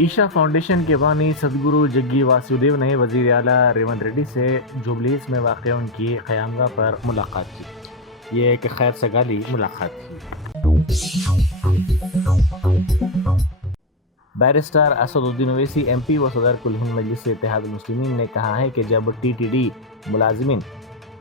Isha foundation के बानी सदगुरु जग्गी वासुदेव ने वज़ीर आला रेवंत रेड्डी से जुबलीस में वाक़ उनकी क़यामगाह पर मुलाकात की। ये एक खैर सगाली मुलाकात थी। बैरिस्टर असदुद्दीन ओवैसी MP व सदर कुल हिंद मजलिस इत्तेहाद मुस्लिमीन ने कहा है कि जब TTD मुलाजिमिन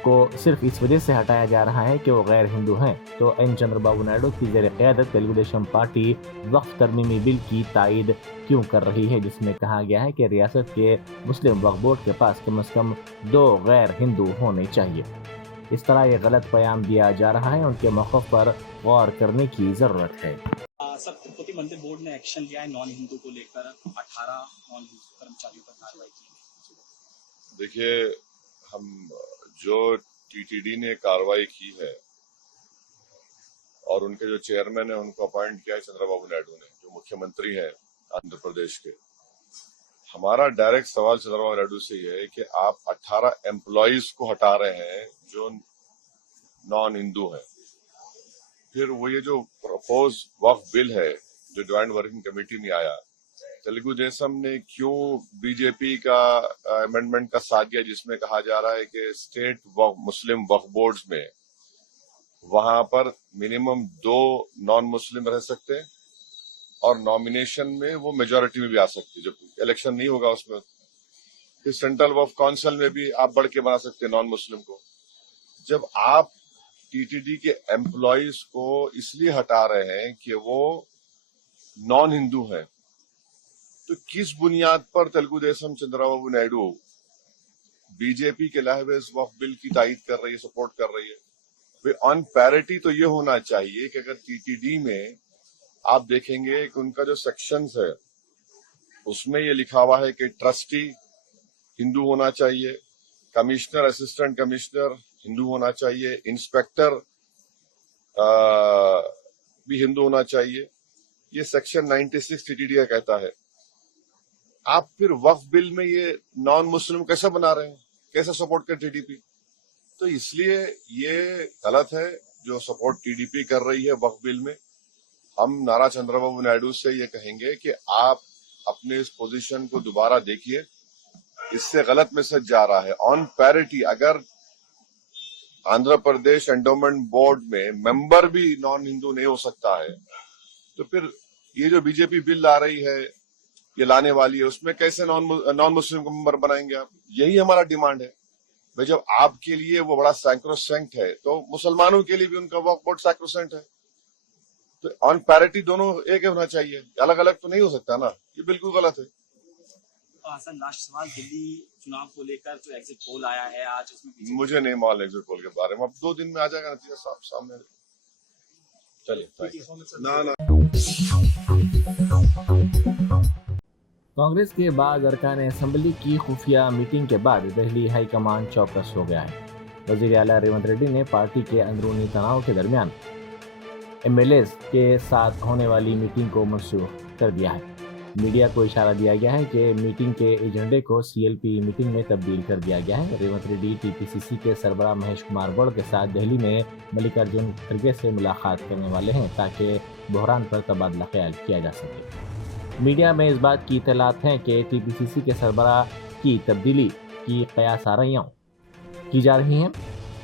को सिर्फ इस वजह से हटाया जा रहा है कि वो गैर हिंदू हैं, तो एन चंद्रबाबू नायडू की ज़ेर क़यादत तेलुगु देशम पार्टी वक्फ तरमीमी बिल की तायद क्यों कर रही है, जिसमें कहा गया है कि रियासत के मुस्लिम वक्फ बोर्ड के पास कम से कम 2 गैर हिंदू होने चाहिए। इस तरह ये गलत पैगाम दिया जा रहा है, उनके मौक़िफ़ पर गौर करने की ज़रूरत है। सब तिरुपति मंदिर बोर्ड ने एक्शन लिया है नॉन हिंदू को लेकर, 18 नॉन हिंदू कर्मचारियों पर कार्रवाई की। देखिए, हम जो TTD ने कार्रवाई की है और उनके जो चेयरमैन है उनको अपॉइंट किया है चंद्रबाबू नायडू ने, जो मुख्यमंत्री है आंध्र प्रदेश के। हमारा डायरेक्ट सवाल चंद्रबाबू नायडू से ये है कि आप 18 एम्प्लॉइज को हटा रहे हैं जो नॉन हिंदू हैं। फिर वो ये जो प्रपोज वक्फ बिल है जो ज्वाइंट वर्किंग कमेटी में आया, तेलुगु देशम ने क्यों बीजेपी का अमेंडमेंट का साथ दिया जिसमें कहा जा रहा है कि स्टेट मुस्लिम वक्फ बोर्ड्स में वहां पर मिनिमम 2 नॉन मुस्लिम रह सकते हैं और नॉमिनेशन में वो मेजोरिटी में भी आ सकती है, जब इलेक्शन नहीं होगा उसमें। फिर सेंट्रल वक्फ काउंसिल में भी आप बढ़ के बना सकते हैं नॉन मुस्लिम को। जब आप TTD के एम्प्लॉइज को इसलिए हटा रहे हैं कि वो नॉन हिंदू हैं, तो किस बुनियाद पर तेलुगु देशम चंद्रबाबू नायडू बीजेपी के लहवेज वक्फ बिल की तायद कर रही है, सपोर्ट कर रही है? ऑन पैरिटी तो ये होना चाहिए कि अगर TTD में आप देखेंगे कि उनका जो सेक्शंस है उसमें ये लिखा हुआ है कि ट्रस्टी हिंदू होना चाहिए, कमिश्नर असिस्टेंट कमिश्नर हिंदू होना चाहिए, इंस्पेक्टर भी हिंदू होना चाहिए। ये सेक्शन 96 TTD का कहता है। आप फिर वक्फ बिल में ये नॉन मुस्लिम कैसे बना रहे हैं, कैसे सपोर्ट कर TDP? तो इसलिए ये गलत है जो सपोर्ट TDP कर रही है वक्फ बिल में। हम नारा चंद्रबाबू नायडू से ये कहेंगे कि आप अपने इस पोजीशन को दोबारा देखिए, इससे गलत मैसेज जा रहा है। ऑन पैरिटी अगर आंध्र प्रदेश एंडोमेंट बोर्ड में मेंबर भी नॉन हिंदू नहीं हो सकता है, तो फिर ये जो बीजेपी बिल ला रही है, ये लाने वाली है, उसमें कैसे नॉन मुस्लिम को मेंबर बनाएंगे आप? यही हमारा डिमांड है भाई। जब आपके लिए वो बड़ा सैक्रोसेंट है तो मुसलमानों के लिए भी उनका वक्फ बोर्ड सैक्रोसेंट है। तो ऑन पैरिटी दोनों एक होना चाहिए, अलग अलग तो नहीं हो सकता ना, ये बिल्कुल गलत है। सर, लास्ट सवाल, दिल्ली चुनाव को लेकर जो एग्जिट पोल आया है आज, उसमें मुझे नहीं मालूम एग्जिट पोल के बारे में, अब 2 दिन में आ जाएगा नतीजा साफ सामने। चलिए ना कांग्रेस के बाद अरकान असम्बली की खुफिया मीटिंग के बाद दिल्ली हाई कमान चौकस हो गया है। वज़ीर आला रेवंत रेड्डी ने पार्टी के अंदरूनी तनाव के दरमियान MLAs के साथ होने वाली मीटिंग को मनसूख कर दिया है। मीडिया को इशारा दिया गया है कि मीटिंग के एजेंडे को CLP मीटिंग में तब्दील कर दिया गया है। रेवंत रेड्डी TPCC के सरबराह महेश कुमार गौड़ के साथ दिल्ली में मल्लिकार्जुन खड़गे से मुलाकात करने वाले हैं ताकि बहरान पर तबादला ख्याल किया जा सके। मीडिया में इस बात की इत्तलात हैं कि TPCC के सरबराह की तब्दीली की कयास आराइयाँ की जा रही हैं।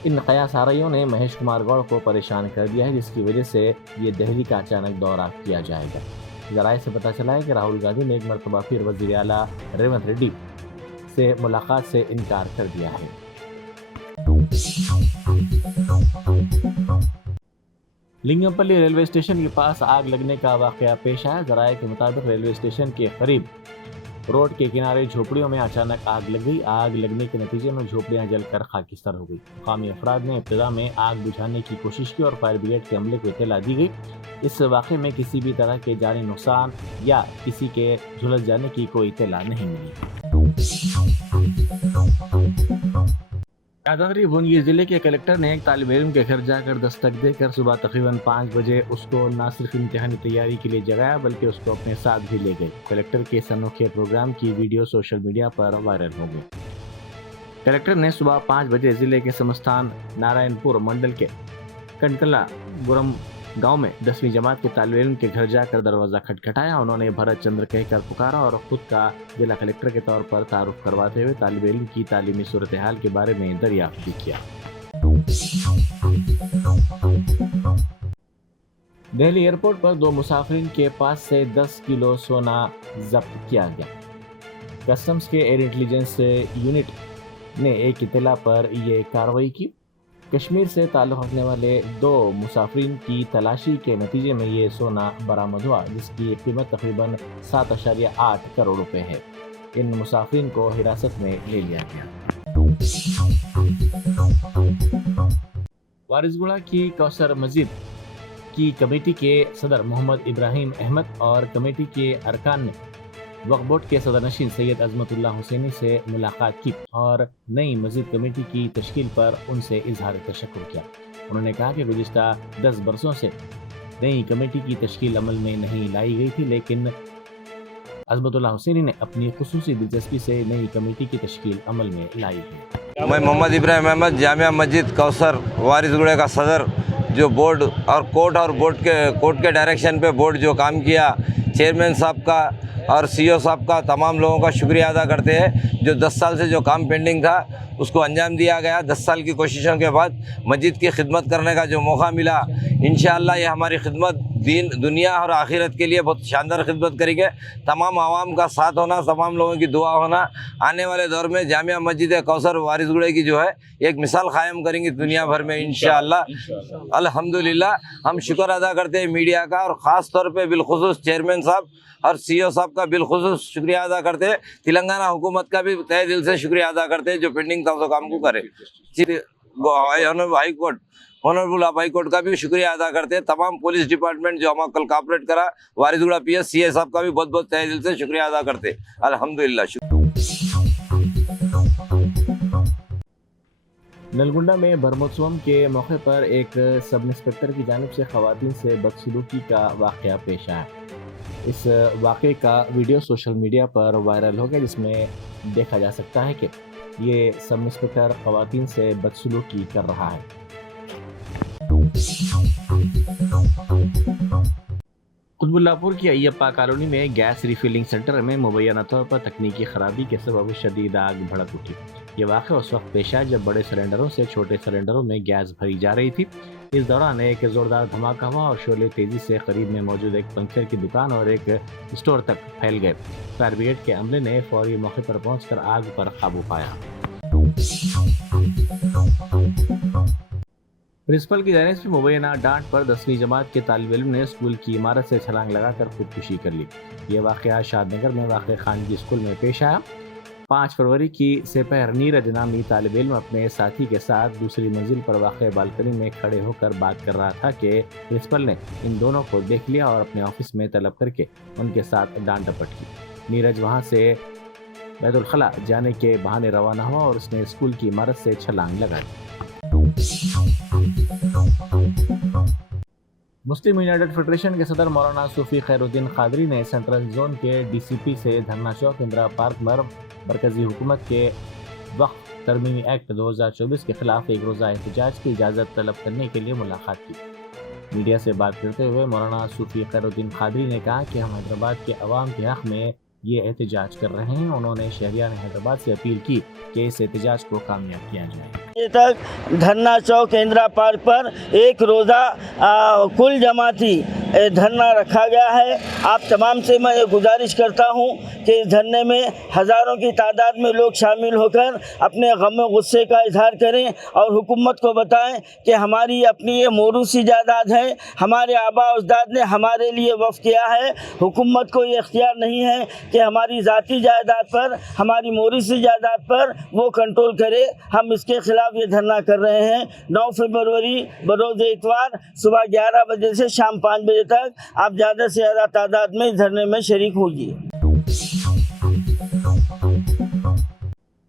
इन कयास आराइयों ने महेश कुमार गौड़ को परेशान कर दिया है, जिसकी वजह से ये दिल्ली का अचानक दौरा किया जाएगा। ज़राए से पता चला है कि राहुल गांधी ने एक मरतबा फिर वज़ीर आला रेवंत रेड्डी से मुलाकात से इनकार कर दिया है। लिंगमपल्ली रेलवे स्टेशन के पास आग लगने का वाक़या पेश आया। ज़राए के मुताबिक रेलवे स्टेशन के करीब रोड के किनारे झोपड़ियों में अचानक आग लग गई। आग लगने के नतीजे में झोपड़ियां जलकर खाकिस्तान हो गई। मुकामी अफराद ने इब्तिदा में आग बुझाने की कोशिश की और फायर ब्रिगेड के अमले को इत्तला दी गई। इस वाक़े में किसी भी तरह के जानी नुकसान या किसी के झुलस जाने की कोई इत्तला नहीं मिली। यादाद्री भुवनगिर जिले के कलेक्टर ने एक तालिब इल्म के घर जाकर दस्तक देकर सुबह तकरीबन 5 बजे उसको न सिर्फ इम्तिहानी तैयारी के लिए जगाया बल्कि उसको अपने साथ भी ले गए। कलेक्टर के इस अनोखे प्रोग्राम की वीडियो सोशल मीडिया पर वायरल हो गई। कलेक्टर ने सुबह 5 बजे जिले के समस्थान नारायणपुर मंडल के कंटकला गुरम गांव में 10वीं जमात के तालिब इल्म के घर जाकर दरवाजा खटखटाया। उन्होंने भरत चंद्र कहकर पुकारा और खुद का जिला कलेक्टर के तौर पर तारुफ करवाते हुए तालिब इल्म की तालीमी सूरत हाल के बारे में दरियाफ्त भी किया। दिल्ली एयरपोर्ट पर 2 मुसाफिरीन के पास से 10 किलो सोना जब्त किया गया। कस्टम्स के एयर इंटेलिजेंस यूनिट ने एक इत्तला पर यह कार्रवाई की। कश्मीर से ताल्लुक़ रखने वाले 2 मुसाफिरीन की तलाशी के नतीजे में ये सोना बरामद हुआ, जिसकी कीमत तकरीबन 7.8 करोड़ रुपए है। इन मुसाफिरीन को हिरासत में ले लिया गया। वारिसगुड़ा की कौसर मस्जिद की कमेटी के सदर मोहम्मद इब्राहिम अहमद और कमेटी के अरकान ने वक्फ बोर्ड के सदरनशीन सैयद अजमतुल्लाह हुसैनी से मुलाकात की और नई मस्जिद कमेटी की तश्कील पर उनसे इजहार तशक्कुर किया। उन्होंने कहा कि गुज़िश्ता 10 बरसों से नई कमेटी की तश्कील अमल में नहीं लाई गई थी, लेकिन अजमतुल्लाह हुसैनी ने अपनी खुसूसी दिलचस्पी से नई कमेटी की तश्कील अमल में लाई है। मैं मोहम्मद इब्राहिम अहमद जामिया मस्जिद कौसर वारिसगुड़े का सदर, जो बोर्ड और कोर्ट के डायरेक्शन पे बोर्ड जो काम किया, चेयरमैन साहब का और सीईओ साहब का तमाम लोगों का शुक्रिया अदा करते हैं। जो 10 साल से जो काम पेंडिंग था उसको अंजाम दिया गया। 10 साल की कोशिशों के बाद मस्जिद की खिदमत करने का जो मौका मिला, इंशाअल्लाह ये हमारी खिदमत दीन दुनिया और आखिरत के लिए बहुत शानदार खिदमत करेंगे। तमाम आवाम का साथ होना, तमाम लोगों की दुआ होना, आने वाले दौर में जामिया मस्जिद कौसर वारिसगुड़े की जो है एक मिसाल कायम करेंगी दुनिया भर में इंशाअल्लाह। अल्हम्दुलिल्लाह हम शुक्र अदा करते हैं मीडिया का, और ख़ास तौर पे बिलखुसूस चेयरमैन साहब और सीईओ साहब का बिलखुसूस शुक्रिया अदा करते हैं। तेलंगाना हुकूमत का भी तहे दिल से शुक्रिया अदा करते हैं जो पेंडिंग था उसको काम को करे। ऑनरेबल हाई कोर्ट का भी शुक्रिया अदा करते हैं। तमाम पुलिस डिपार्टमेंट जो हमारा कल कॉपरेट करा, वारिसगुड़ा पीएस सीए साहब का भी बहुत बहुत तहे दिल से शुक्रिया अदा करते हैं। अल्हम्दुलिल्लाह। नलगुंडा में ब्रह्मोत्सवम के मौके पर एक सब इंस्पेक्टर की जानिब से खवातीन से बदसलूकी का वाक़या पेश आया। इस वाक़े का वीडियो सोशल मीडिया पर वायरल हो गया, जिसमें देखा जा सकता है कि ये सब इंस्पेक्टर खवातीन से बदसलूकी कर रहा है। कुतुबुल्लाहपुर की अय्यप्पा कॉलोनी में गैस रिफिलिंग सेंटर में मुबैना तौर पर तकनीकी खराबी के सबब शदीद आग भड़क उठी। ये वाक़या उस वक्त पेश आया जब बड़े सिलेंडरों से छोटे सिलेंडरों में गैस भरी जा रही थी। इस दौरान एक ज़ोरदार धमाका हुआ और शोले तेज़ी से करीब में मौजूद एक पंक्चर की दुकान और एक स्टोर तक फैल गए। फायर ब्रिगेड के अमले ने फौरी मौके पर पहुंचकर आग पर काबू पाया। प्रिंसिपल की जानिब से मुबैना डांट पर 10वीं जमात के तालिब इल्म ने स्कूल की इमारत से छलांग लगाकर खुदकुशी कर ली। ये वाक़या शादनगर में वाक़े खानगी स्कूल में पेश आया। 5 फरवरी की सेपहर नीरज नामी तालिब इल्म अपने साथी के साथ दूसरी मंजिल पर वाक़े बालकनी में खड़े होकर बात कर रहा था कि प्रिंसिपल ने इन दोनों को देख लिया और अपने ऑफिस में तलब करके उनके साथ डांट डपट की। नीरज वहां से बैतुल खला जाने के बहाने रवाना हुआ और उसने स्कूल की इमारत से छलांग लगाई। मुस्लिम यूनाइटेड फेडरेशन के सदर मौलाना सूफी खैरुद्दीन कादरी ने सेंट्रल जोन के डीसीपी से धरना चौक इंदिरा पार्क में मरकजी हुकूमत के वक्फ तरमीमी एक्ट 2024 के खिलाफ एक रोज़ा एहतजाज की इजाज़त तलब करने के लिए मुलाकात की। मीडिया से बात करते हुए मौलाना सूफी खैरुद्दीन कादरी ने कहा कि हम हैदराबाद के अवाम के हक़ में ये एहतजाज कर रहे हैं। उन्होंने शहरियान हैदराबाद से अपील की कि इस एहतजाज को कामयाब किया जाए। तक धरना चौक इंदिरा पार्क पर एक रोज़ा कुल जमाती धरना रखा गया है। आप तमाम से मैं ये गुजारिश करता हूँ कि इस धरने में हज़ारों की तादाद में लोग शामिल होकर अपने गम और गुस्से का इजहार करें और हुकूमत को बताएं कि हमारी अपनी ये मौरूसी जायदाद है, हमारे आबा अजदाद ने हमारे लिए वफ़ किया है। हुकूमत को ये इख्तियार नहीं है कि हमारी ज़ाती जायदाद पर, हमारी मौरूसी जायदाद पर वो कंट्रोल करे। हम इसके खिलाफ ये धरना कर रहे हैं। 9 फरवरी बरोज़ इतवार सुबह 11 बजे से शाम 5 बजे तक आप ज़्यादा से ज़्यादा तादाद में इस धरने में शरीक होगी।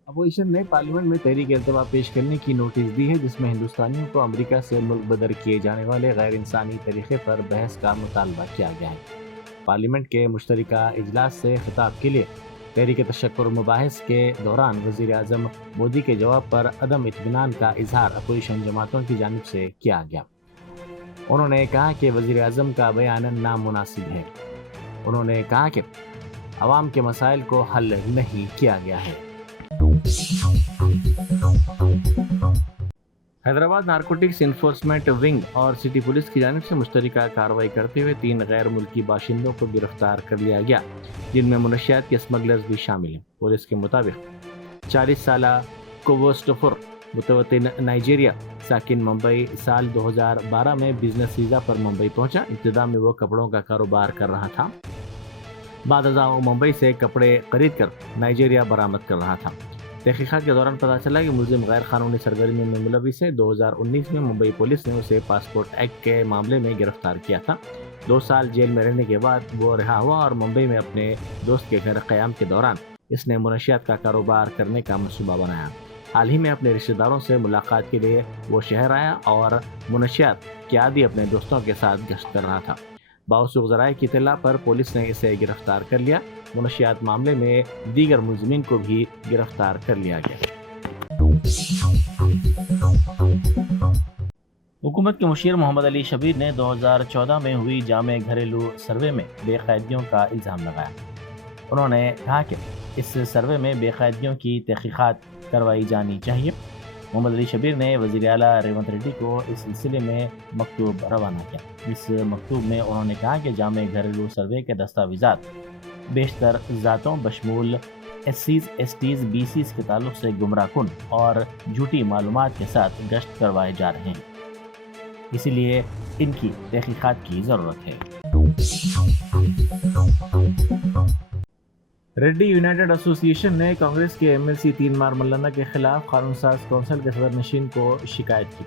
अपोजिशन ने पार्लियामेंट में तहरीक इल्तिमा पेश करने की नोटिस दी है, जिसमें हिंदुस्तानियों को अमेरिका से मुल्क बदर किए जाने वाले गैर इंसानी तरीके पर बहस का मुतालबा किया गया है। पार्लियामेंट के मुश्तरका इजलास से खिताब के लिए तहरीक तशक्कुर मुबाहिस के दौरान वज़ीर आज़म मोदी के जवाब पर अदम इत्मीनान का इजहार अपोजिशन जमातों की जानिब से किया गया। उन्होंने कहा कि वज़ीर आज़म का बयान नामुनासिब है। उन्होंने कहा कि आवाम के मसाइल को हल नहीं किया गया है। हैदराबाद नारकोटिक्स इन्फोर्समेंट विंग और सिटी पुलिस की जानिब से मुश्तरका कार्रवाई करते हुए 3 गैर मुल्की बाशिंदों को गिरफ्तार कर लिया गया, जिनमें मुनशियात के स्मगलर्स भी शामिल हैं। पुलिस के मुताबिक 40 साल कोवोस्टोफर मुतवतिन नाइजीरिया साकिन मुंबई साल 2012 में बिजनेस वीज़ा पर मुंबई पहुंचा। इब्तिदा में वो कपड़ों का कारोबार कर रहा था। बाद वो मुंबई से कपड़े खरीद कर नाइजीरिया बरामद कर रहा था। तहकीक़ात के दौरान पता चला कि मुलजिम गैर कानूनी सरगर्मी में मुलविस है। 2019 में मुंबई पुलिस ने उसे पासपोर्ट एक्ट के मामले में गिरफ्तार किया था। 2 साल जेल में रहने के बाद वो रिहा हुआ और मुंबई में अपने दोस्त के घर क़याम के दौरान इसने मुनशियात का कारोबार करने का मंसूबा बनाया। हाल ही में अपने रिश्तेदारों से मुलाकात के लिए वो शहर आया और मुनशियात के आदि अपने दोस्तों के साथ गश्त कर रहा था। बावसूख ज़राए की इत्तला पर पुलिस ने इसे गिरफ्तार कर लिया। मुनशियात मामले में दीगर मुलजिमीन को भी गिरफ्तार कर लिया गया। हुकूमत के मुशीर मोहम्मद अली शबीर ने 2014 में हुई जामे घरेलू सर्वे में बेकायदगियों का इल्ज़ाम लगाया। उन्होंने कहा कि इस सर्वे में बेकायदगियों की तहकीक़ात करवाई जानी चाहिए। मोहम्मद अली शबीर ने वज़ीर आला रेवंत रेड्डी को इस सिलसिले में मकतूब रवाना किया। इस मकतूब में उन्होंने कहा कि जामे घरेलू सर्वे के दस्तावेज़ात बेशतर ज़ातों बशमूल SCs, STs, BCs के ताल्लुक़ से गुमराहकुन और झूठी मालूमात के साथ गश्त करवाए जा रहे हैं, इसीलिए इनकी तहकीक़ात की ज़रूरत है। रेड्डी यूनाइटेड एसोसिएशन ने कांग्रेस के MLC तीनमार मल्लाना के खिलाफ कानून साज कौंसिल के सदर नशीन को शिकायत की।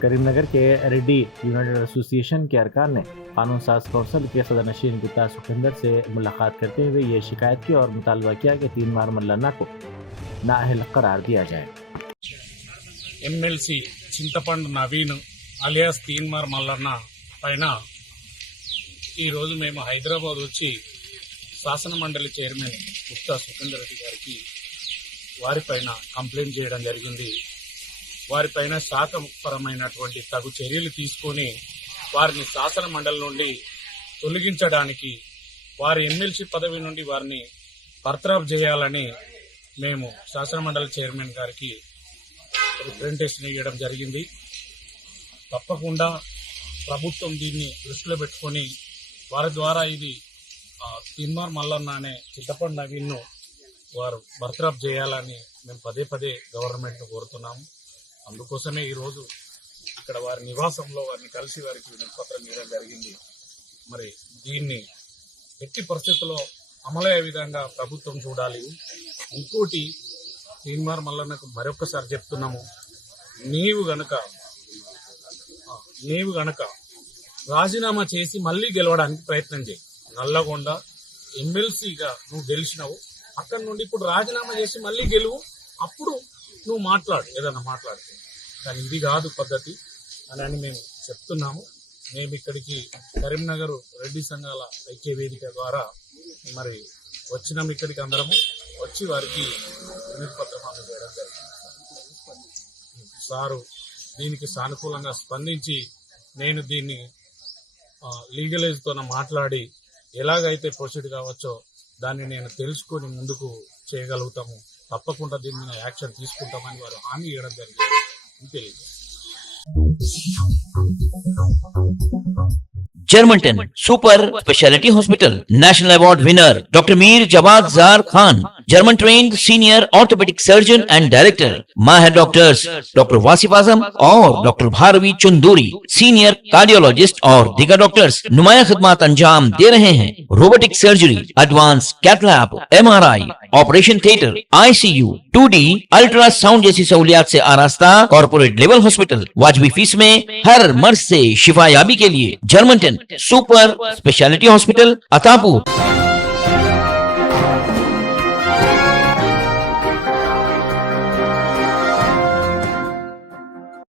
करीमनगर के रेड्डी यूनाइटेड एसोसिएशन के अरकान ने कानून साज कौंसिल के सदर नशीन गुप्ता सुखिंदर से मुलाकात करते हुए ये शिकायत की और मुतालबा किया कि तीनमार मल्लाना को नाअहल करार दिया जाए। MLC చింతపండు నవీన్ అలియాస్ తీన్మార్ మల్లన్న పైన ఈరోజు మేము హైదరాబాద్ వచ్చి శాసన మండలి చైర్మన్ గుప్తా సుఖేందర్ రెడ్డి గారికి వారిపైన కంప్లైంట్ చేయడం జరిగింది. వారిపైన శాఖపరమైనటువంటి తగు చర్యలు తీసుకొని వారిని శాసన మండలి నుండి తొలగించడానికి, వారి MLC పదవి నుండి వారిని బర్తరఫ్ చేయాలని మేము శాసన మండలి చైర్మన్ గారికి రిప్రజెంటేషన్ ఇవ్వడం జరిగింది. తప్పకుండా ప్రభుత్వం దీన్ని దృష్టిలో పెట్టుకొని వారి ద్వారా ఇది తీన్మార్ మల్లన్న అనే చింతపండు నవీన్ను వారు బర్తరఫ్ చేయాలని మేము పదే పదే గవర్నమెంట్ను కోరుతున్నాము. అందుకోసమే ఈరోజు ఇక్కడ వారి నివాసంలో వారిని కలిసి వారికి వినతిపత్రం ఇవ్వడం జరిగింది. మరి దీన్ని ఎట్టి పరిస్థితుల్లో అమలయ్యే విధంగా ప్రభుత్వం చూడాలి. ఇంకోటి తీన్మార్ మల్లన్నకు మరొకసారి చెప్తున్నాము, నీవు గనక రాజీనామా చేసి మళ్ళీ గెలవడానికి ప్రయత్నం చేయి. నల్లగొండ MLCగా నువ్వు గెలిచినావు, అక్కడి నుండి ఇప్పుడు రాజీనామా చేసి మళ్ళీ గెలువు, అప్పుడు నువ్వు మాట్లాడు, ఏదన్నా మాట్లాడితే. కానీ ఇది కాదు పద్ధతి అని మేము చెప్తున్నాము. మేము ఇక్కడికి కరీంనగర్ రెడ్డి సంఘాల ఐక్య వేదిక ద్వారా మరి వచ్చినాము. ఇక్కడికి అందరము వచ్చి వారికి వినతిపత్రం అందజేయడం జరిగింది. సారు దీనికి సానుకూలంగా స్పందించి నేను దీన్ని లీగలైజ్తో మాట్లాడి ఎలాగైతే ప్రొసీడ్ కావచ్చో దాన్ని నేను తెలుసుకొని ముందుకు చేయగలుగుతాము. తప్పకుండా దీని మీద యాక్షన్ తీసుకుంటామని వారు హామీ ఇవ్వడం జరిగింది. తెలియదు. Germanten super speciality hospital national award winner doctor Mir Jawad Zar Khan, German trained senior orthopaedic surgeon and director, माहिर डॉक्टर्स डॉक्टर वासिफ आजम और doctor Bharavi Chanduri, senior cardiologist और दीगर डॉक्टर्स नुमाया खिदमत अंजाम दे रहे हैं. Robotic surgery, advance cath lab, MRI, operation theatre, ICU, 2D ultrasound जैसी सहूलियात से आरास्ता कॉर्पोरेट लेवल हॉस्पिटल. वाजबी फीस में हर मर्ज से शिफायाबी के लिए Germanton super speciality hospital, Attapur.